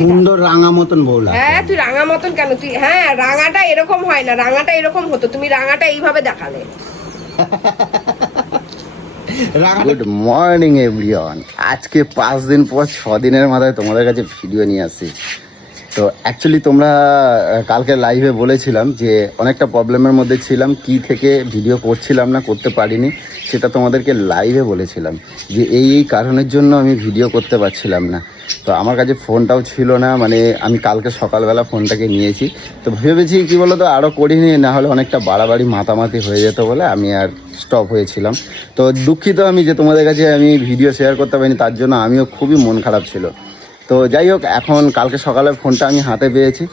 সুন্দর রাঙা মতন বউ লাগে। হ্যাঁ তুই রাঙা মতন কেন তুই, হ্যাঁ রাঙাটা এরকম হয় না, রাঙাটা এরকম হতো, তুমি রাঙাটা এইভাবে দেখালে। Good morning everyone. আজকে 5 দিন পর 6 দিনের মাথায় তোমাদের কাছে ভিডিও নিয়ে আসি। তো অ্যাকচুয়ালি তোমরা কালকে লাইভে বলেছিলাম যে অনেকটা প্রবলেমের মধ্যে ছিলাম, কি থেকে ভিডিও করছিলাম না, করতে পারিনি, সেটা তোমাদেরকে লাইভে বলেছিলাম যে এই কারণের জন্য আমি ভিডিও করতে পারছিলাম না। তো আমার কাছে ফোনটাও ছিল না, মানে আমি কালকে সকালবেলা ফোনটাকে নিয়েছি। তো ভেবেছি কি বলো তো আরও করিনি, না হলে অনেকটা বাড়াবাড়ি মাতামাতি হয়ে যেত বলে আমি আর স্টপ হয়েছিলাম। তো দুঃখিত আমি যে তোমাদের কাছে আমি ভিডিও শেয়ার করতে পারিনি, তার জন্য আমিও খুবই মন খারাপ ছিল। তো যাই হোক, এখন কালকে সকালে ফোনটা আমি হাতে পেয়েছি,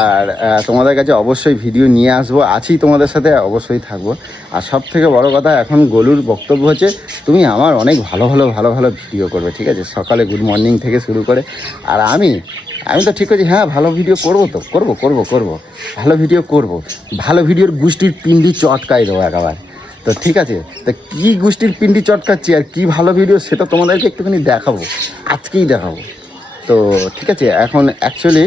আর তোমাদের কাছে অবশ্যই ভিডিও নিয়ে আসবো, আছি তোমাদের সাথে, অবশ্যই থাকবো। আর সব থেকে বড় কথা, এখন গোলুর বক্তব্য হচ্ছে তুমি আমার অনেক ভালো ভালো ভিডিও করবে, ঠিক আছে, সকালে গুড মর্নিং থেকে শুরু করে। আর আমি তো ঠিক আছে, হ্যাঁ ভালো ভিডিও করবো, তো করবো ভালো ভিডিও করব, ভালো ভিডিওর গোষ্ঠীর পিন্ডি চটকাই দেবো একেবারে। তো ঠিক আছে, তো কী গোষ্ঠীর পিন্ডি চটকাচ্ছি আর কি ভালো ভিডিও সেটা তোমাদেরকে একটুখানি দেখাবো, আজকেই দেখাবো। তো ঠিক আছে, এখন অ্যাকচুয়ালি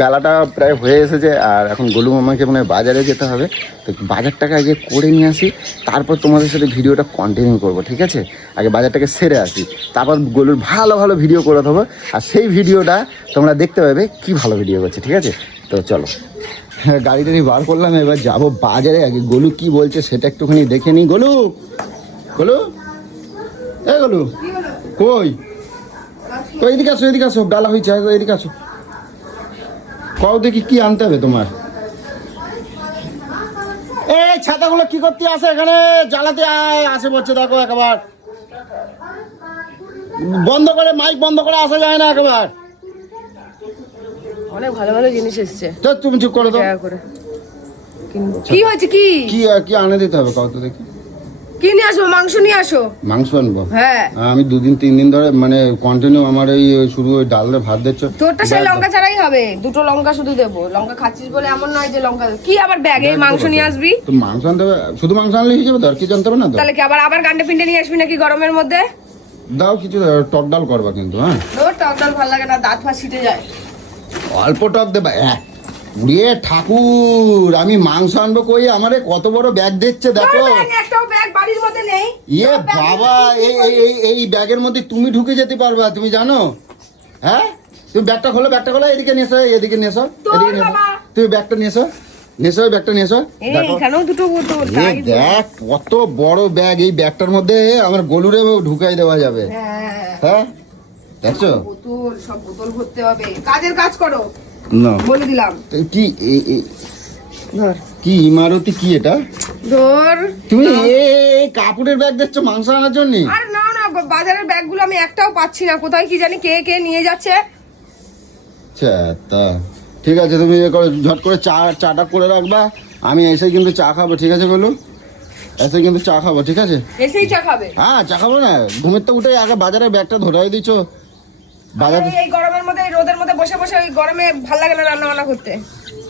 বেলাটা প্রায় হয়ে এসেছে, আর এখন গোলু মামাকে মনে হয় বাজারে যেতে হবে। তো বাজারটাকে আগে করে নিয়ে আসি, তারপর তোমাদের সাথে ভিডিওটা কন্টিনিউ করবো, ঠিক আছে। আগে বাজারটাকে সেরে আসি, তারপর গোলুর ভালো ভিডিও করে দেবো, আর সেই ভিডিওটা তোমরা দেখতে পাবে কি ভালো ভিডিও করছে, ঠিক আছে। তো চলো, হ্যাঁ গাড়িটা বার করলাম, এবার যাবো বাজারে। আগে গোলু কি বলছে সেটা একটুখানি দেখে নিই। গোলু কই, তো এদিকে আসো, ডালা হয়েছে, এদিকে আসো, কও দেখি কি আনতে হবে তোমার। এই ছাতাগুলো কি করতে আসে এখানে, জ্বালাতে আসে বলছে, দেখো একবার বন্ধ করে, মাইক বন্ধ করে আসা যায় না একবার। অনেক ভালো জিনিস এসছে, তো তুমি চুপ করে দাও। কি হয়েছে, কি আনে দিতে হবে কত দেখি। কি নিয়ে আসবো? মাংস নিয়ে আসো। মাংস আনবো? হ্যাঁ আমি 2-3 দিন ধরে মানে কন্টিনিউ আমার এই শুধু ওই ডালে ভাত দিচ্ছ। তোরটা সেই লঙ্কা ছাড়াই হবে, 2টো লঙ্কা শুধু দেবো। লঙ্কা খাচ্ছিস বলে এমন নয় যে লঙ্কা কি আবার ব্যাগে মাংস নিয়ে আসবি। তো মাংস আনতে হবে, শুধু মাংস আনলে হয়ে যাবে, আর কিছু আনতে হবে না তো? তাহলে কি আবার গান্ডে পিন্ডে নিয়ে আসবি নাকি গরমের মধ্যে? দাও কিছু, টক ডাল করবা কিন্তু। হ্যাঁ টক ডাল ভালো লাগে না, দাঁত ফাঁস ছিটে যায়। অল্প টক দেবা। উড়িয়ে ঠাকুর, আমি মাংস আনবো কই, আমারে কত বড় ব্যাগ দিচ্ছে দেখো। একটাও ব্যাগ বাড়ির মধ্যে নেই। ইয়ে বাবা, এই ব্যাগের মধ্যে তুমি ঢুকে যেতে পারবা, তুমি জানো? হ্যাঁ তুমি ব্যাগটা খোলো, এদিকে নিয়ে এসো, এদিকে নিয়ে এসো, তুমি ব্যাগটা নিয়ে এসো, ব্যাগটা নিয়ে এসো। এখানেও 2টো বোতল। দেখ কত বড় ব্যাগ, এই ব্যাগটার মধ্যে আমার গোলুরে ঢুকাই দেওয়া যাবে। হ্যাঁ দেখছো, সব বোতল ভরতে হবে, কাজের কাজ করো না বলে দিলাম। কি কি ইমারতি, কি এটা? ধর তুমি এই কাপড়ের ব্যাগ দিচ্ছ মাংস আনার জন্য? আরে না বাজারের ব্যাগগুলো আমি একটাও পাচ্ছি না, কোথায় কি জানি কে নিয়ে যাচ্ছে। আচ্ছা তা ঠিক আছে, তুমি ঝট করে চাটা করে রাখবা, আমি এসে কিন্তু চা খাবো, ঠিক আছে বলো? এসে কিন্তু চা খাবো, ঠিক আছে? এসেই চা খাবে? হ্যাঁ চা খাবো না, ঘুমের তো উঠে আগে বাজারে ব্যাগটা ধরাই দিচ্ছ। বাজারে এই গরমের মধ্যে, এই রোদের মধ্যে বসে ওই গরমে ভালো লাগে না রান্না বান্না করতে।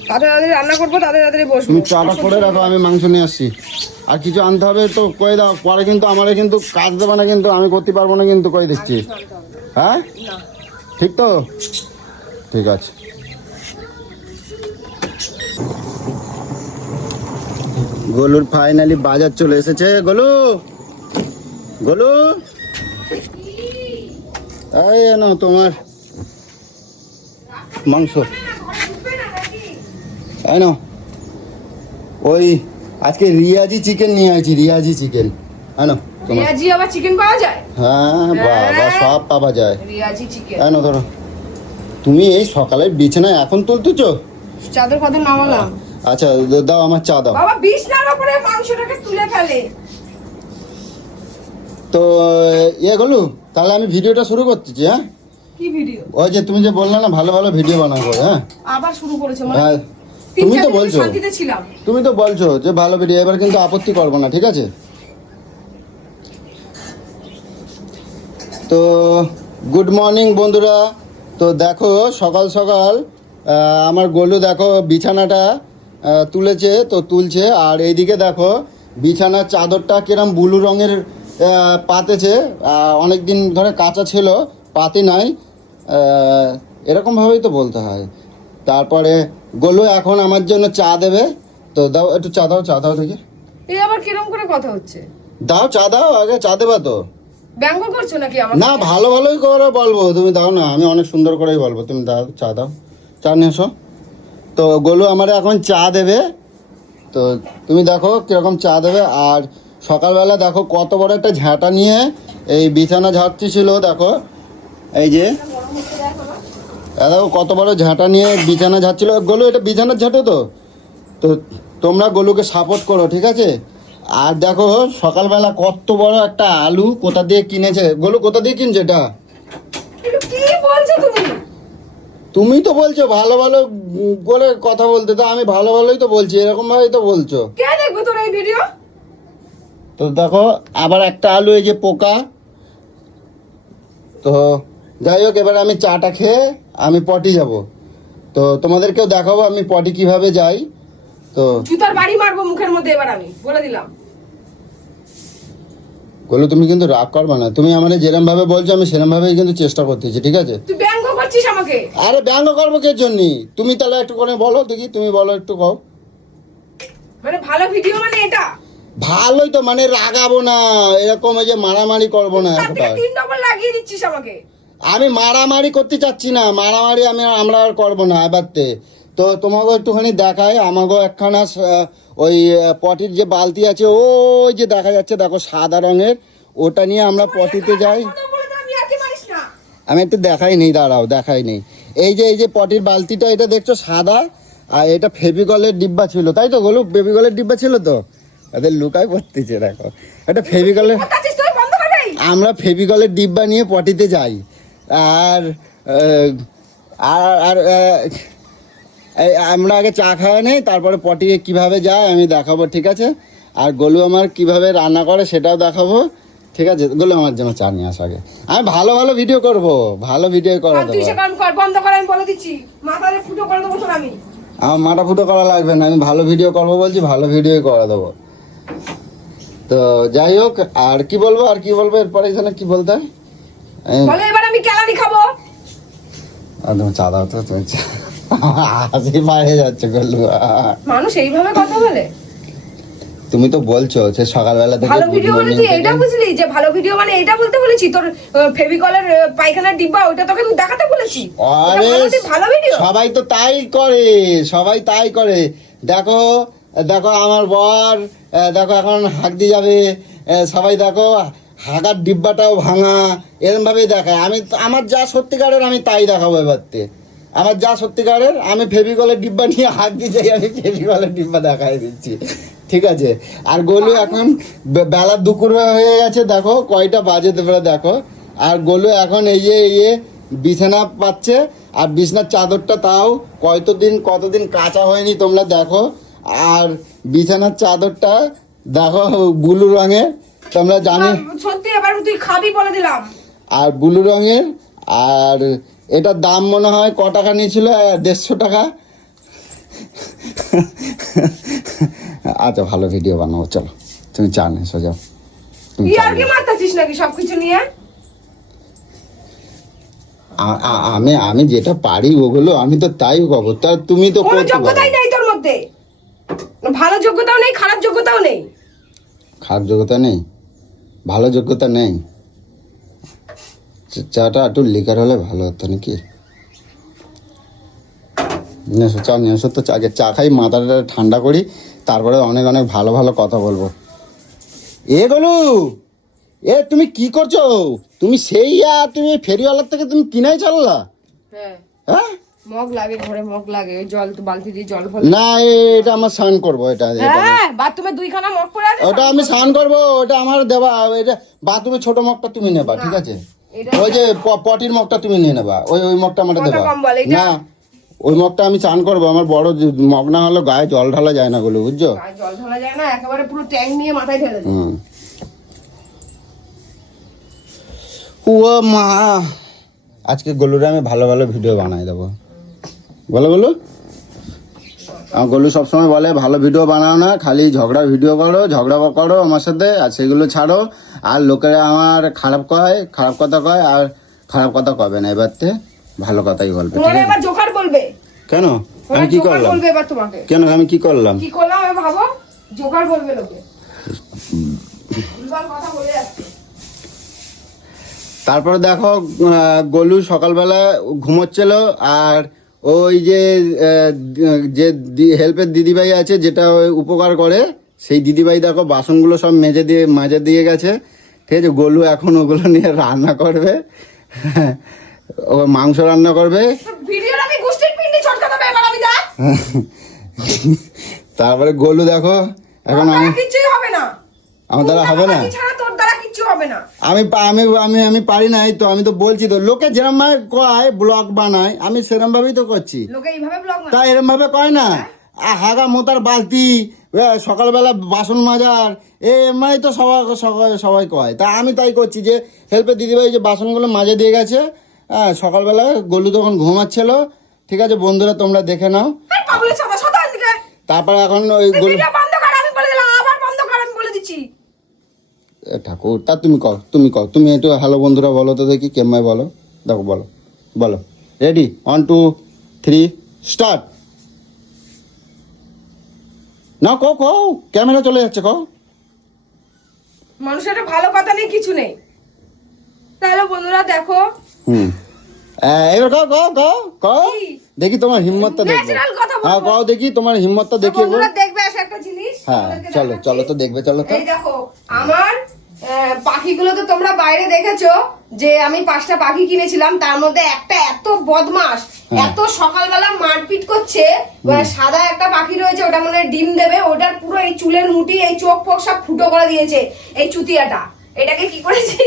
তাড়াতাড়ি রান্না করবো, তাড়াতাড়ি বসবো। তুমি চাটা করে রাখো, আমি মাংস নিয়ে আসছি। আর কিছু আনতে হবে তো কই দাও, পরে কিন্তু আমারে কিন্তু কাজ দেবে না, কিন্তু আমি করতে পারবো না কিন্তু, কই দিচ্ছি। হ্যাঁ ঠিক তো, ঠিক আছে। গোলুর ফাইনালি বাজার চলে এসেছে। গোলু এই না তোমার মাংস, তাই না? ওই আজকে রিয়াজি চিকেন নিয়ে আছি, রিয়াজি চিকেন। রিয়াজি আবার চিকেন পাওয়া যায়? হ্যাঁ বাবা, সব পাওয়া যায় রিয়াজি চিকেন। তাই না? ধরো তুমি এই সকালে বিছানায় এখন তুলতেছ, চাদর কত নামালাম। আচ্ছা দাও আমার চা দাও। বাবা বিছনার উপরে মাংসটাকে তুলে ফেলে। তো গোলু, তাহলে আমি ভিডিওটা শুরু করতেছি। হ্যাঁ কি ভিডিও? ওই যে তুমি যে বললে না ভালো ভিডিও বানাবো। হ্যাঁ আবার শুরু করেছে মানে? হ্যাঁ তুমি তো বলছো যে ভালো ভিডিও, এবার কিন্তু আপত্তি করবো না, ঠিক আছে? তো গুড মর্নিং বন্ধুরা। তো দেখো সকাল আমার গোলু দেখো বিছানাটা তুলেছে, তো তুলছে, আর এইদিকে দেখো বিছানার চাদরটা কিরম ব্লু রঙের পাতেছে, অনেক দিন ধরে কাঁচা ছিল, পাতি নাই। এরকম ভাবেই তো বলতে হয়। তারপরে গোলু এখন আমার জন্য চা দেবে, তো দাও একটু চা দাও দেখি। এই আবার কিরম করে কথা হচ্ছে? দাও চা দাও, আগে চা দেবা তো। ব্যঙ্গ করছো নাকি আমার? না, ভালোই করে বলবো, তুমি দাও না, আমি অনেক সুন্দর করেই বলবো, তুমি দাও চা নিয়ে এসো। তো গোলু আমার এখন চা দেবে, তো তুমি দেখো কিরকম চা দেবে। আর সকালবেলা দেখো কত বড় একটা ঝাঁটা নিয়ে এই বিছানা ঝাড়তেছিল, দেখো এই যে দেখো কত বড় ঝাঁটা নিয়ে বিছানা ঝাড়ছিল। গোলু এটা বিছানার ঝাঁটো তো, তো তোমরা গোলুকে সাপোর্ট করো, ঠিক আছে। আর দেখো সকালবেলা কত বড় একটা আলু কোথা দিয়ে কিনেছে। গোলু কোথা দিয়ে কিনছে এটা? কি বলছো তুমি? তুমি তো বলছো ভালো করে কথা বলতে, তো আমি ভালোই তো বলছি, এরকম ভাবেই তো বলছো। কে দেখবে তোর এই ভিডিও? তো দেখো আবার একটা আলু, এই যে পোকা। তো যাই হোক, এবার আমি চাটা খেয়ে আমি পটি যাব, তো তোমাদেরকেও দেখাবো আমি পটি কিভাবে যাই। তো জুতার বাড়ি মারবো মুখের মধ্যে এবার, আমি বলে দিলাম। গোলু তুমি কিন্তু রাগ করবে না, তুমি আমাদের যেরকম ভাবে বলছো আমি সেরকম ভাবেই কিন্তু চেষ্টা করতেছি, ঠিক আছে। তুই ব্যঙ্গ করছিস আমাকে? আরে ব্যঙ্গ করবো কে জন্য? তুমি তাহলে একটু করে বলো দেখি, তুমি বলো একটু কও। মানে ভালো ভিডিও মানে এটা? ভালোই তো, মানে রাগাবো না, এরকম এই যে মারামারি করবো না। তার থেকে 3 ডবল লাগিয়ে দিচ্ছিস আমাকে। আমি মারামারি করতে চাচ্ছি না, মারামারি আমরা আর করবো না এবারতে। তো তোমাকেও একটুখানি দেখায়, আমাকেও একখানা ওই পটির যে বালতি আছে ওই যে দেখা যাচ্ছে দেখো সাদা রঙের, ওটা নিয়ে আমরা পটিতে যাই। আমি একটু দেখাই নেই, দাঁড়াও দেখাই নেই। এই যে পটির বালতিটা, এটা দেখছো সাদা, আর এটা ফেভিকলের ডিব্বা ছিল, তাই তো গোলু? ফেভিকলের ডিব্বা ছিল তো, এদের লুকাই পড়তেছে দেখো, এটা ফেভিকলের। আমরা ফেভিকলের ডিব্বা নিয়ে পটিতে যাই, আর আর আমরা আগে চা খাওয়া নেই, তারপরে পটিয়ে কিভাবে যায় আমি দেখাবো, ঠিক আছে। আর গোলু আমার কিভাবে রান্না করে সেটাও দেখাবো, ঠিক আছে। গোলু আমার জন্য চা নিয়ে আসো আগে, আমি ভালো ভিডিও করবো, ভালো ভিডিও করে দেবো। বন্ধ কর, আমি বলে দিচ্ছি, মাথায় ফুটো করে দেবো তোর আমি। আমার মাথা ফুটো করা লাগবে না, আমি ভালো ভিডিও করবো বলছি, ভালো ভিডিও করে দেবো। তো যাই হোক, আর কি বলবো এরপরে এখানে কি বলতে হয়? বলে এবার আমি কেলানি খাবো। তুমি চা দাও তো, তুমি হাসি বাইরে যাচ্ছে গোলু। মানুষ এইভাবে কথা বলে? তুমি তো বলছো যে সকালবেলা থেকে ভালো ভিডিও মানে তুই এটা বুঝলি যে ভালো ভিডিও মানে এটা বলতে বলেছি? তোর ফেভিকলের পায়খানার ডিব্বা ওইটা তোকে আমি দেখাতে বলেছি? আরে ভালো ভিডিও? সবাই তো তাই করে। দেখো আমার বর, দেখো এখন হাঁক দিয়ে যাবে, সবাই দেখো হাঁকার ডিব্বাটাও ভাঙা, এরকম ভাবেই দেখায়। আমার যা সত্যিকারের আমি তাই দেখাবো এবারতে। আমার যা সত্যিকারের, আমি ফেভিকলের ডিব্বা নিয়ে হাত দিয়ে যাই, আমি ফেভিকলের ডিব্বা দেখাই দিচ্ছি, ঠিক আছে। আর গোলু এখন বেলা দুপুর হয়ে গেছে, দেখো কয়টা বাজে তোমরা দেখো। আর গোলু এখন এই যে বিছানা পাচ্ছে, আর বিছানার চাদরটা তাও কতদিন কাঁচা হয়নি তোমরা দেখো। আর বিছানার চাদরটা দেখো ব্লু রঙের, তোমরা জানি সত্যি এবার তুই খাবি বলে দিলাম। আর ব্লু রঙের, আর এটার দাম মনে হয় ক টাকা নিয়েছিল? 150 টাকা। আচ্ছা ভালো ভিডিও বানাবো, চলো তুমি চা নিয়ে এসো, যাও। আর কি মারতাছিস নাকি সবকিছু নিয়ে? আমি যেটা পারি ওগুলো আমি তো তাই করবো, তা তুমি তো কোনো যোগ্যতাই নেই তোর মধ্যে, ভালো যোগ্যতাও নেই, খারাপ যোগ্যতাও নেই। খারাপ যোগ্যতা নেই, ভালো যোগ্যতা নেই। চাটা একটু লিকার হলে ভালো হতো নাকি? নিয়ে এসো চা, নিয়ে এসো তো, আগে চা খাই, মাথাটা ঠান্ডা করি, তারপরে অনেক ভালো কথা বলবো। গোলু, তুমি কি করছো? তুমি তুমি ফেরিওয়ালার থেকে তুমি কিনাই চাললা? হ্যাঁ, মগ লাগে ঘরে, মগ লাগে, ওই জল তো বালতি দিয়ে জল ভরে। না এটা আমার স্নান করবো, এটা বাথরুমে 2খানা মগ পড়ে আছে, ওটা আমি স্নান করবো, ওটা আমার দেবা। এটা বাথরুমে ছোট মগটা তুমি নেবা, ঠিক আছে। ওই যে পটির মগটা তুমি নিয়ে নেবা, ওই মগটা আমার দেবা না। ওই মগটা আমি চান করবো, আমার বড় মগ না হলে গায়ে জল ঢালা যায় না, বলে বুঝছো? জল ঢালা যায় না, একেবারে পুরো ট্যাঙ্ক নিয়ে মাথায় ঢেলে দেব। ও মা, আজকে গোলুরে আমি ভালো ভিডিও বানাই দেবো। বলো গোলু, আমার গোলু সবসময় বলে ভালো ভিডিও বানাও না, খালি ঝগড়া ভিডিও ঝগড়া করো আমার সাথে, আর সেগুলো ছাড়ো। আর লোকেরা আমার খারাপ কথা কয়, আর খারাপ কথা কবে না এবারতে। ভালো কথাই বলবে, ঠিক তোমাকে আছে? এবার জোকার বলবে। কেন আমি ওরা কি জোকার করলাম? বলবে এবার তোমাকে। কেন আমি কি করলাম? কি করলাম আমি ভাবো, জোকার বলবে লোকে। ভুলভাল কথা বলে যাচ্ছে। তারপরে দেখো গোলু সকালবেলা ঘুমোচ্ছিল, আর ওই যে যে হেল্পের দিদিভাই আছে যেটা ওই উপকার করে, সেই দিদিভাই দেখো বাসনগুলো সব মাজে দিয়ে গেছে, ঠিক আছে? গোলু এখন ওগুলো নিয়ে রান্না করবে, ও মাংস রান্না করবে। ভিডিওর আমি গুষ্টির পিন্ডি ছটকা দেব এবার আমি দেখ। তারপরে গোলু দেখো এখন আমি কিছুই হবে না, আমার দ্বারা হবে না, ছাড়া তোর দ্বারা কিছু হবে না। আমি আমি পারি নাই তো, আমি তো বলছি তো, লোকে যেরকম ভাবে কয় ব্লগ বানায় আমি সেরকম ভাবেই তো করছি। লোকে এইভাবে ব্লগ তা এরম ভাবে কয় না, হাগা মোতার বালতি, সকালবেলা বাসন মাজার, এমনি তো সবাই কয়, তা আমি তাই করছি যে হেল্পের দিদিভাই যে বাসনগুলো মাজে দিয়ে গেছে। হ্যাঁ, সকালবেলা গোলু তখন ঘুমাচ্ছিল, ঠিক আছে বন্ধুরা তোমরা দেখে নাও। তারপর এখন ওই গোলু বন্ধ কর, আমি বলে দিলাম আবার বন্ধ কর, আমি বলে দিচ্ছি। ঠাকুর, তা তুমি একটু হ্যালো বন্ধুরা বলো তো দেখি, কেমন বলো, দেখো বলো রেডি 1 2 3 স্টার্ট। না কো ক্যামেরা চলে যাচ্ছে, মানুষের একটা ভালো কথা নেই, কিছু নেই। তাহলে বন্ধুরা দেখো, এবার কও কি? দেখি তোমার হিম্মতটা দেখবো। Natural কথা বলবো। হ্যাঁ কও দেখি তোমার হিম্মতটা তো দেখি। বন্ধুরা দেখবে আসে একটা জিনিস। হ্যাঁ তোমাদেরকে চলো দেখাচ্ছি। তো দেখবে, চলো তো। এই দেখো আমার পাখিগুলো তো তোমরা বাইরে দেখেছো যে আমি 5টা পাখি কিনেছিলাম, তার মধ্যে একটা এত বদমাস, এত সকালবেলা মারপিট করছে। সাদা একটা পাখি রয়েছে, ওটা মনে হয় ডিম দেবে, ওটার পুরো এই চুলের মুঠি, এই চোখ ফোক সব ফুটো করে দিয়েছে এই চুতিয়াটা। এটাকে কি করেছি,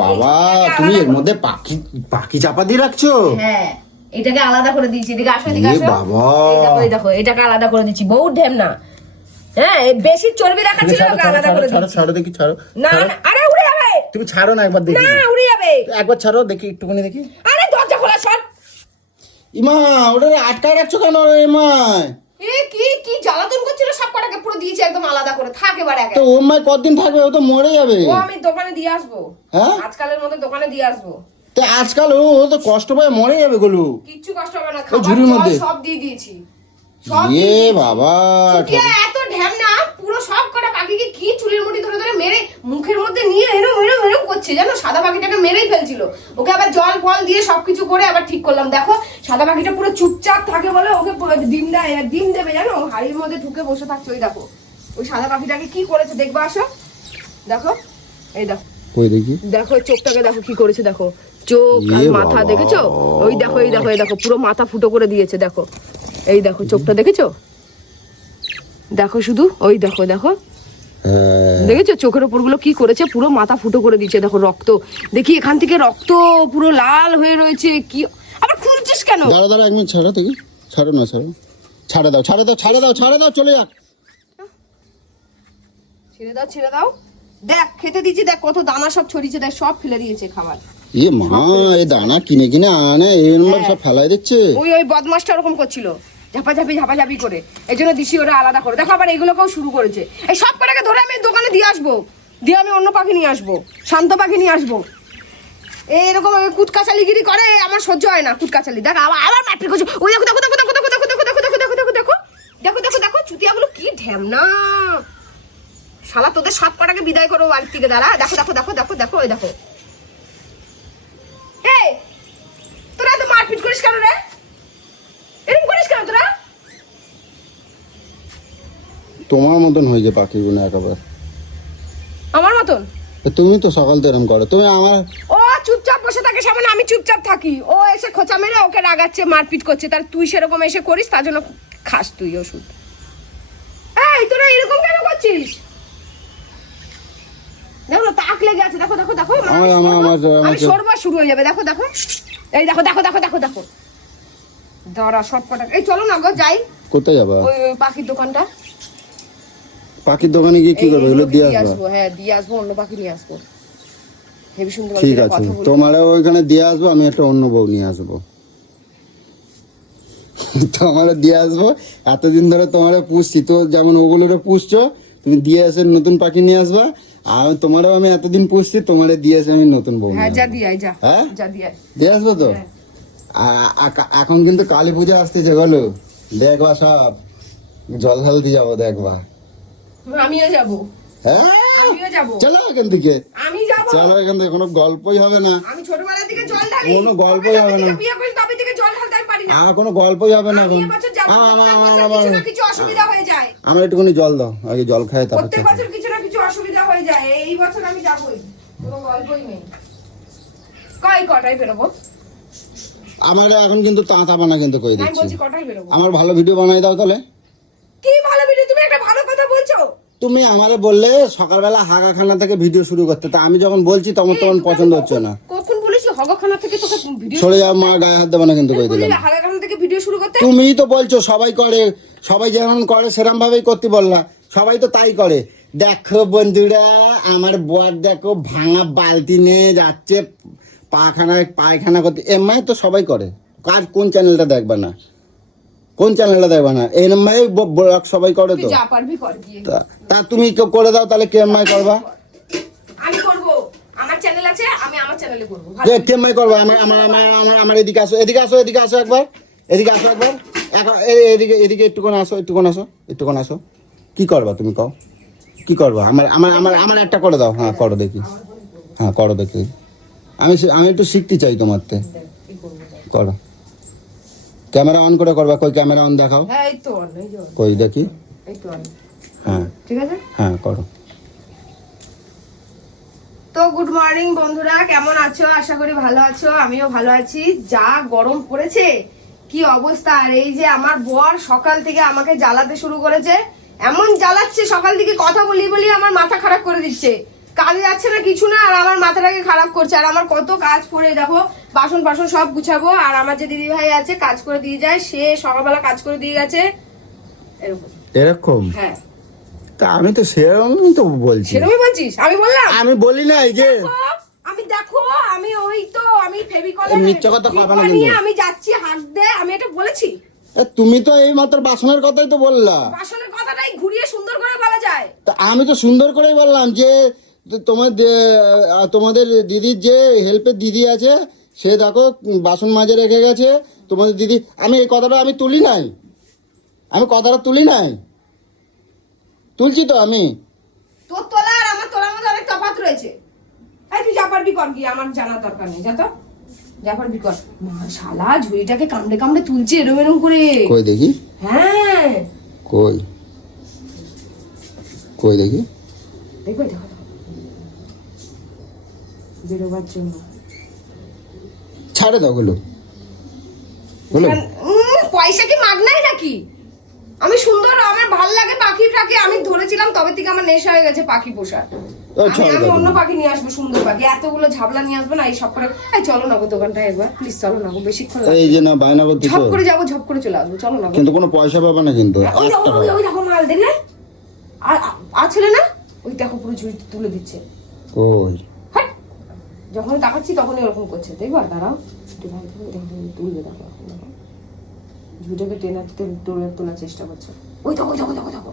বাবা তুমি এর মধ্যে পাখি চাপা দিয়ে রাখছো? হ্যাঁ এটাকে আলাদা করে দিয়েছি। এদিকে আসো, এদিকে আসো। বাবা এই দেখো এটাকে আলাদা করে দিচ্ছি, বহুত ঢেমনা। হ্যাঁ এই বেশি চর্বি দেখাচ্ছিল, ওকে আলাদা করে দিচ্ছি। ছাড়ো দেখি, ছাড়ো না আরে উড়ে যাবে। তুমি ছাড়ো না, একবার দেখি, না উড়ে যাবে, একবার ছাড়ো দেখি, একটুখানি দেখি। আরে দরজা খোলা সর। ইমা ওটা আটকায় রাখছো কেন ইমা? কি জ্বালাতন করছিল, সব কটাকে পুরো দিয়েছি একদম আলাদা করে, থাক এবার একা। তো ও মাই কতদিন থাকবে? ও তো মরে যাবে। ও আমি দোকানে দিয়ে আসবো, হ্যাঁ আজকালের মতো দোকানে দিয়ে আসবো। তো আজকাল ও তো কষ্ট পায় মরে যাবে গোলু। কিচ্ছু কষ্ট হবে না, ওই খাবার ঝুড়ির জল মধ্যে? সব দিয়ে দিয়েছি। বাবা এত ঢ্যামনা, পুরো সব কটা পাখিকে কি চুলের মুঠি ধরে ধরে মেরে মুখের মধ্যে নিয়ে এরম করছে, জানো? সাদা পাখিটাকে মেরেই ফেলছিল, ওকে আবার জল ফল দিয়ে সবকিছু করে আবার ঠিক করলাম। দেখো সাদা পাখিটা পুরো চুপচাপ থাকে বলে ওকে ডিম দেবে, জানো? হাড়ির মধ্যে ঢুকে বসে থাকছে। ওই দেখো ওই সাদা পাখিটাকে কি করেছে দেখবা, আসো দেখো, এই দেখো, কই দেখি, দেখো চোখটাকে দেখো কি করেছে, দেখো চোখ আর মাথা দেখেছো? ওই দেখো এই দেখো পুরো মাথা ফুটো করে দিয়েছে, দেখো এই দেখো চোখটা দেখেছো? দেখো শুধু ওই দেখো দেখেছো চোখের ওপর গুলো কি করেছে, পুরো মাথা ফুটো করে দিয়েছে। দেখো রক্ত, দেখি এখান থেকে রক্ত পুরো লাল হয়ে রয়েছে। কি আবার খুলছিস কেন? দাঁড়া 1 মিনিট, ছাড়ো দেখি, ছাড়ো দাও চলে যাক। ছেড়ে দাও, দেখ খেতে দিয়েছি, দেখ কত দানা সব ছড়িয়েছে, দেখ সব ফেলে দিয়েছে খাবার। মা এই দানা কিনে আনে সব ফেলাই দিচ্ছে। ওই বদমাসটা ওরকম করছিল, ঝাপাঝাপি করে, এই জন্য দিশি ওরা আলাদা করে। দেখো আবার এইগুলোকেও শুরু করেছে। এই সব কটাকে ধরে আমি দোকানে দিয়ে আসবো, দিয়ে আমি অন্য পাখি নিয়ে আসবো, শান্ত পাখি নিয়ে আসবো। এইরকম কুটকাচালিগিরি করে, আমার সহ্য হয় না কুটকাচালি। দেখ আবার মারপিট করছে। ওই দেখো চুতিয়াগুলো কি ঢ্যামনা। শালা তোদের সব কটাকে বিদায় করো বাড়ির থেকে। দাঁড়া দেখো ওই দেখো। এই তোরা তো মারপিট করিস কেন রে? এরকম করিস কেন তোরা? তোমার মতন হয়েছে পাখিগুলো একেবারে। আমার মতন? তুমি তো সকাল থেকে এরকম করো। তুমি আমার ও চুপচাপ বসে থাকে সামনে, আমি চুপচাপ থাকি। ও এসে খোঁচা মেরে ওকে রাগাচ্ছে, মারপিট করছে, তার তুই সেরকম এসে করিস, তার জন্য খাস তুই ওষুধ। এই তোরা এরকম কেন করছিস? দেখো তাক লেগে আছে, দেখো আমি সরবা শুরু হয়ে যাবে। দেখো এই দেখো দরা সব কটা। এই চলো না গো যাই। কোথায় যাবা? ওই পাখির দোকানটা। পাখির দোকানে গিয়ে কি করবে? এগুলো দিয়ে আসবো। হ্যাঁ দিয়ে আসবো, অন্য পাখি নিয়ে আসবো। হেবি সুন্দর। ঠিক আছে, তোমারে ওইখানে দিয়ে আসবো, আমি একটা অন্য বউ নিয়ে আসবো। তোমারে দিয়ে আসবো, এতদিন ধরে তোমারে পুষছি তো, যেমন ওগুলোরে পুষছো, তুমি দিয়ে এসে নতুন পাখি নিয়ে আসবা। আর তোমারও আমি এতদিন পুষছি, তোমারে দিয়ে এসে আমি নতুন বউ। হ্যাঁ যা দিয়ে আয়, যা হ্যাঁ যা দিয়ে আয়। দিয়ে আসবো তো। এখন কিন্তু কালী পূজা আসতেছে বলো, দেখবা সব জল ঢাল দিয়ে যাবো দেখবা। আমিও যাব। হ্যাঁ আমিও যাব। চলো এখান থেকে, আমি যাব। চলো এখান থেকে, কোনো গল্পই হবে না। আমি ছোটবেলা থেকে জল ঢালি, কোনো গল্পই হবে না। বিয়ে করি তবে থেকে জল ঢালতে আমি পারি না। আর কোনো গল্পই হবে না এখন। আমি এবছর যাব, কিছু না কিছু অসুবিধা হয়ে যায়। আমার একটুখানি জল দাও, আগে জল খাই তারপর। প্রত্যেক বছর কিছু না কিছু অসুবিধা হয়ে যায়, এই বছর আমি যাবই, কোনো গল্পই নেই। কটায় বেরোবো? আমার এখন কিন্তু তাঁতা বানা কিন্তু কই আমি দিচ্ছি। বলছি কটায় বেরোবো? আমার ভালো ভিডিও বানাই দাও তাহলে। কি ভালো ভিডিও? তুমি একটা ভালো কথা বলছো। তুমি আমারে বললে সকালবেলা হাগাখানা থেকে ভিডিও শুরু করতে, তা আমি যখন বলছি তখন তোমার পছন্দ হচ্ছে না। কখন বলেছি হগখানা থেকে তোকে ভিডিও? সরে যাও মা, গায়ে হাত দেবে না কিন্তু কই দিলাম। হাগাখানা থেকে ভিডিও শুরু করতে? তুমিই তো বলছো সবাই করে, সবাই যেমন করে সেরকম ভাবেই করতে বললা, সবাই তো তাই করে। দেখো বন্ধুরা, আমার বর দেখো ভাঙা বালতি নিয়ে যাচ্ছে পায়খানা করতে, এমআই তো সবাই করে। কার কোন চ্যানেলটা দেখবা না, কোন চ্যানেলটা দেখবা না, এমআই ব্লগ সবাই করে তো। যা পারবি কর গিয়ে। তা তুমি কেউ করে দাও তাহলে, কে এমআই করবা? আমি করব, আমার চ্যানেল আছে, আমি আমার চ্যানেলে করব। যে কে এমআই করবা? আমার এদিকে আসো, এদিকে আসো, এদিকে আসো একবার, এদিকে আসো একবার, এদিকে এদিকে একটুক্ষণ আসো। কি করবা তুমি, কও কি করবা? আমার একটা করে দাও। হ্যাঁ করো দেখি, হ্যাঁ করো দেখি। আমি একটু শিখতে চাই তোমার তে। করো, ক্যামেরা অন করে করবা। কই ক্যামেরা অন দেখাও। হ্যাঁ এই তো অন, এই যে কই দেখি। এই তো অন। হ্যাঁ ঠিক আছে, হ্যাঁ করো। তো গুড মর্নিং বন্ধুরা, কেমন আছো? আশা করি ভালো আছো, আমিও ভালো আছি। যা গরম পড়েছে, কি অবস্থা! আর এই যে আমার বর সকাল থেকে আমাকে জ্বালাতে শুরু করেছে, এমন জ্বালাচ্ছে, সকাল থেকে কথা বলি আমার মাথা খারাপ করে দিচ্ছে। কাজে যাচ্ছে না কিছু না, আর আমার মাথাটাকে খারাপ করছে। আর আমার কত কাজ পড়ে, দেখো বাসন সব গুছাবো। আর আমার যে দিদি ভাই আছে কাজ করে দিয়ে যায়, সে সকালবেলা কাজ করে দিয়ে গেছে। এরকম? হ্যাঁ, তা আমি তো সেরকমই তো বলছি। সেরকমই বলছিস? আমি বললাম? আমি বলি না এই যে আমি ফেভিকল মিথ্যা কথা কবে না কিন্তু। আমি যাচ্ছি হাঁটতে, আমি এটা বলেছি? তুমি তো এই মাত্র বাসনের কথাই তো বললা। বাসনের কথাটাই ঘুরিয়ে সুন্দর করে বলা যায়। তা আমি তো সুন্দর করেই বললাম যে তোমাদের দিদির যে হেল্পের দিদি আছে, সে দেখো বাসন মাজে রেখে গেছে। তোমাদের দিদি, আমি এই কথাটা আমি তুলি নাই, তুলছি তো আমি। তোর তোলা আর আমার তোলার মধ্যে অনেক তফাৎ রয়েছে। এই তুই যা পারবি কর গিয়ে, আমার জানার দরকার নেই, যা তো যা পারবি কর। মা শালা ঝুড়িটাকে কামড়ে তুলছে এরম করে। কই দেখি। হ্যাঁ কই দেখি। দেখো বেরোবার জন্য ছাড়ে দাও গুলো। পয়সা কি মাগনাই নাকি? আমি সুন্দর, আমার ভালো লাগে পাখিটাকে, আমি ধরেছিলাম তবে থেকে আমার নেশা হয়ে গেছে পাখি পোষার। আমি অন্য পাখি নিয়ে আসবো, সুন্দর পাখি। এতগুলো ঝাবলা নিয়ে আসবো না, এই সব করে। চলো না গো দোকানটায় একবার প্লিজ, চলো না গো, বেশিক্ষণ এই যে না বায়না করতেছো। ঝপ করে যাবো, ঝপ করে চলে আসবো, চলো না গো। কিন্তু কোনো পয়সা পাবে না কিন্তু। ওই দেখো মাল দেখলে আছে না, ওই দেখো পুরো ঝুড়ি তুলে দিচ্ছে। ওই যখন তাকাচ্ছি তখনই ওরকম করছে, দেখবার দাঁড়াও তুলবে, দেখো ঝুড়িটাকে টেনে তোলার চেষ্টা করছে। ওই দেখো।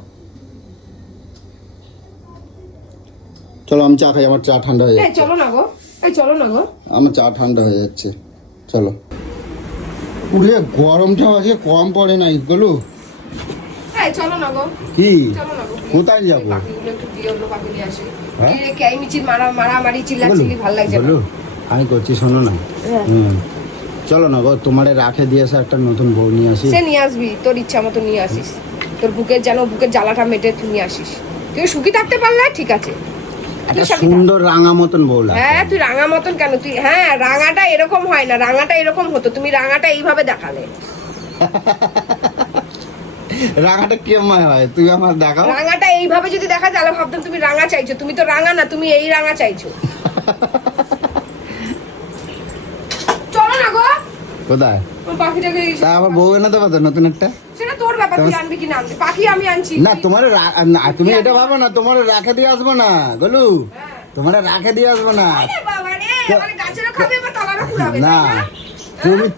চলো আমি চা খাই, আমার চা ঠান্ডা হয়ে যাচ্ছে। চলো না গো, আমার চা ঠান্ডা হয়ে যাচ্ছে, চলো। উড়ে গরমটা আজকে কম পড়ে না এগুলো। চলো না গো। কি চলো না গো, কোথায় যাবো? পাখিগুলো একটু দিয়ে অন্য পাখি নিয়ে আসি। হ্যাঁ? কে মিচির মারামারি চিল্লাচিল্লি ভাল লাগছে না। আমি করছি, শোনো না। চলো না গো, তোমারে রাখে দিয়েছে একটা নতুন বউ নিয়ে আসি। সে নিয়ে আসবি, তোর ইচ্ছা মতো নিয়ে আসিস। তোর বুকের জ্বালাটা মেটে তুই নিয়ে আসিস। তুই সুখী থাকতে পারলে ঠিক আছে। সুন্দর রাঙা মতন বউ লাগে। হ্যাঁ তুই রাঙা মতন কেন? তুই হ্যাঁ, রাঙাটা এরকম হয় না, রাঙাটা এরকম হতো। তুমি রাঙাটা এইভাবে দেখালে। রাঙাটা কেমন হয় তুই আমার দেখাও। রাঙাটা এইভাবে যদি দেখা তাহলে ভাবতাম তুমি রাঙা চাইছো। তুমি তো রাঙা না, তুমি এই রাঙা চাইছো। চলো না গো। কোথায়? পাখিটাকে তা আমার বউ এনে দেবো তো নতুন একটা। সেটা তোর ব্যাপার, তুই আনবি কি না আনবি। পাখি আমি আনছি না, তোমার তুমি এটা ভাবো না, তোমার রাখে দিয়ে আসবো না গলু, তোমার রাখে দিয়ে আসবো না। বাবা রে, আমার গাছেরও খাবে আবার তলারও কুড়াবে না,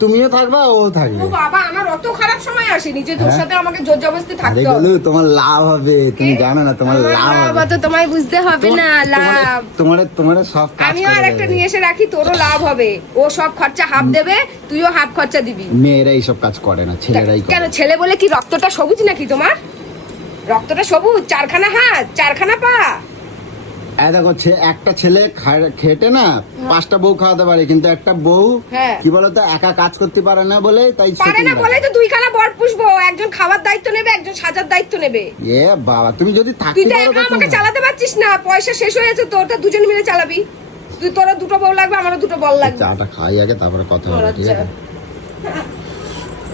তুমিও থাকবা ও থাকবে। ও বাবা, আমার অত খারাপ সময় আসেনি যে তোর সাথে আমাকে জোর জবরদস্তি থাকতে হবে। গোলু তোমার লাভ হবে, তুমি জানো না তোমার লাভ হবে। তো তোমায় বুঝতে হবে না লাভ। তোমার সব কাজ আমিও আর একটা নিয়ে এসে রাখি, তোরও লাভ হবে। ও সব খরচা হাফ দেবে, তুইও হাফ খরচা দিবি। মেয়েরা এইসব কাজ করে না, ছেলেরাই করে। কেন ছেলে বলে কি রক্তটা সবুজ নাকি তোমার? রক্তটা সবুজ, চারখানা হাত চারখানা পা। দেখো একটা ছেলে খেটে না 5টা বউ খাওয়াতে পারে, কিন্তু একটা বউ কি বলতো একা কাজ করতে পারে না বলে, তাই পারে না বলেই তো 2খানা বর পুষবো। একজন খাওয়ার দায়িত্ব নেবে, একজন সাজার দায়িত্ব নেবে। এ বাবা, তুমি যদি তুই তো একা আমাকে চালাতে পারছিস না, পয়সা শেষ হয়ে গেছে, তোরটা দুজন মিলে চালাবি। তোরা 2টো বউ লাগবে, আমারও 2টো বল লাগবে। চাটা খাই আগে, তারপরে কথা হবে, ঠিক আছে?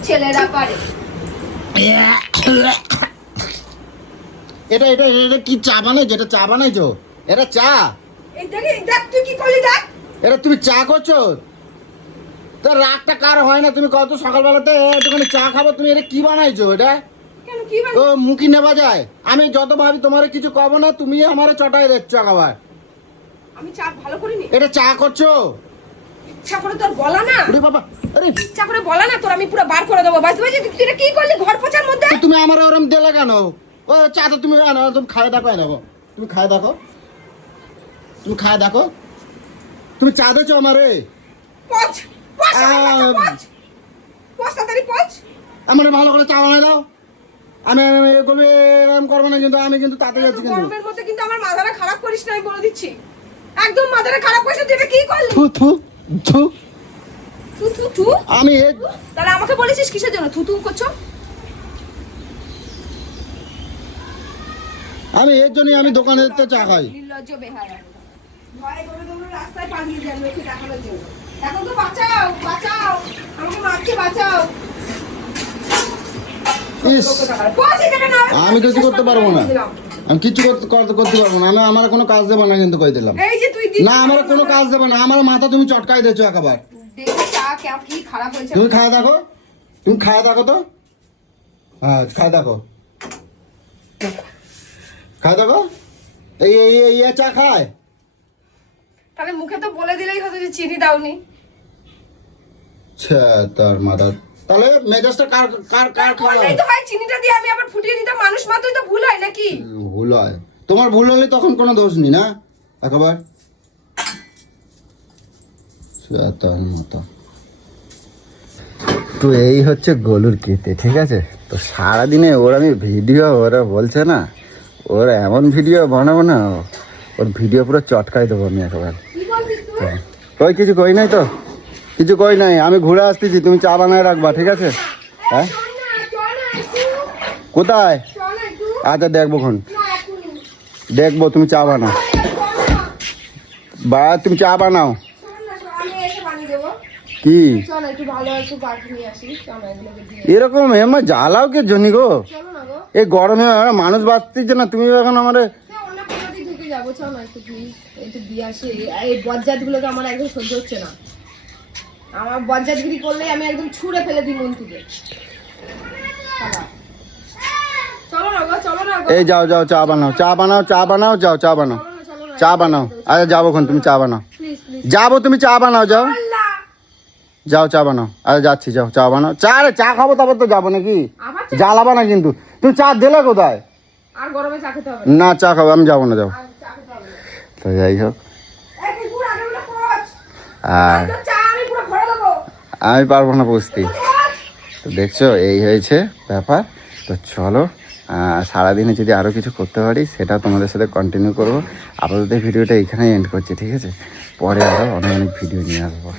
ছেলেরা পারে। এটা এটা এটা কি চা বানাইছো? এটা চা বানাইছো? এটা চা? এই দেখ তুই কি করলি দেখ। এটা তুমি চা করছো? তো রাতটা কার হয় না? তুমি কত সকালবেলাতে একটুখানি চা খাবো, তুমি এটা কি বানাইছো? এটা কেন কি ও মুখি নেবা যায়? আমি যত ভাবি তোমার কিছু কব না, তুমি আমারে চটাই দিচ্ছ আবার। আমি চা ভালো করিনি। এটা চা করছো? ইচ্ছা করে তোর বলা না। আরে বাবা, আরে ইচ্ছা করে বলা না, তোর আমি পুরো বার করে দেবো। বাস বাজি তুই এটা কি করলি ঘর পোছার মধ্যে? তুমি আমার ওরম দিলে কেন? ও চা তো তুমি আনো, তুমি খায় দেখো, দেখো তুমি খায় দেখো, তুমি খায় দেখো। তুমি চা দিচ্ছ আমারে? পচ পচ পচ পচ তাড়াতাড়ি পচ। আমার ভালো করে চা বানাই দাও। আমি এগুলো এরকম করবো না, কিন্তু আমি কিন্তু তাতে যাচ্ছি। কিন্তু গরমের মধ্যে কিন্তু আমার মাথাটা খারাপ করিস না, আমি বলে দিচ্ছি। একদম মাথাটা খারাপ করিস না। তুই এটা কি করলি? থু থু থু থু থু থু। আমি তাহলে আমাকে বলেছিস কিসের জন্য থু থু করছো? আমি এর জন্যই আমি দোকানে তো চা খাই। নির্লজ্জ বেহায়া। ভয়ে দৌড়ে দৌড়ে রাস্তায় পালিয়ে যান মেয়েকে দেখানোর জন্য। এখন তো বাঁচাও বাঁচাও, আমাকে মারছে বাঁচাও। ইস, আমি কিছু করতে পারবো না, আমি কিছু করতে পারবো না। আমি আমার কোনো কাজ দেবো না, কিন্তু কই দিলাম এই যে তুই না, আমার কোনো কাজ দেবো না। আমার মাথা তুমি চটকাই দিয়েছো একবার। দেখে চা কি খারাপ হয়েছে। তুমি খায় দেখো, তুমি খায় দেখো তো। হ্যাঁ খায় দেখো, খায় দেখো। এই এই এই চা খায়। তাহলে মুখে তো বলে দিলেই হতো যে চিনি দাওনি। তার মাথা, তাহলে মেজাজটা কার কার কার খাওয়া? তো হয় চিনিটা দিয়ে আমি আবার ফুটিয়ে দিতাম। মানুষ মাত্রই তো ভুল হয় নাকি? ভুল হয়, তোমার ভুল হলে তখন কোনো দোষ নেই না একবার। তার মতো তো এই হচ্ছে গোলুর কেতে, ঠিক আছে? তো সারাদিনে ওর আমি ভিডিও, ওরা বলছে না ওর এমন ভিডিও বানাবো না, ওর ভিডিও পুরো চটকাই দেবো আমি একবার। কই কিছু কই নাই তো, কিছু কই নাই। আমি ঘুরে আসতেছি, তুমি চা বানায় রাখবা, ঠিক আছে? হ্যাঁ কোথায়? আচ্ছা দেখবোক্ষণ, দেখবো তুমি চা বানাও। বা তুমি চা বানাও কি এরকম এমা জ্বালাও কে জন্য গো? এই গরমে মানুষ বাঁচতেছে না, তুমি এখন আমার বজ্জাতগিরি করলে আমি একদম ছুঁড়ে ফেলে দিই মন থেকে। এই যাও যাও চা বানাও, চা বানাও, চা বানাও, যাও চা বানাও, চা বানাও। আচ্ছা যাবোক্ষণ, তুমি চা বানাও। যাবো, তুমি চা বানাও, যাও যাও চা বানাও। আরে যাচ্ছি, যাও চা বানাও। চা রে চা খাবো, তারপর তো যাবো নাকি? জ্বালাবা না কিন্তু। তুমি চা দিলে কোথায়? না চা খাবো, আমি যাবো না, যাও। তো যাই হোক, আর আমি পারবো না বুঝতে। তো দেখছো এই হয়েছে ব্যাপার। তো চলো, সারাদিনে যদি আরও কিছু করতে পারি সেটা তোমাদের সাথে কন্টিনিউ করবো। আপাতত ভিডিওটা এখানেই এন্ড করছি, ঠিক আছে? পরে আরও অনেক অনেক ভিডিও নিয়ে আসবো।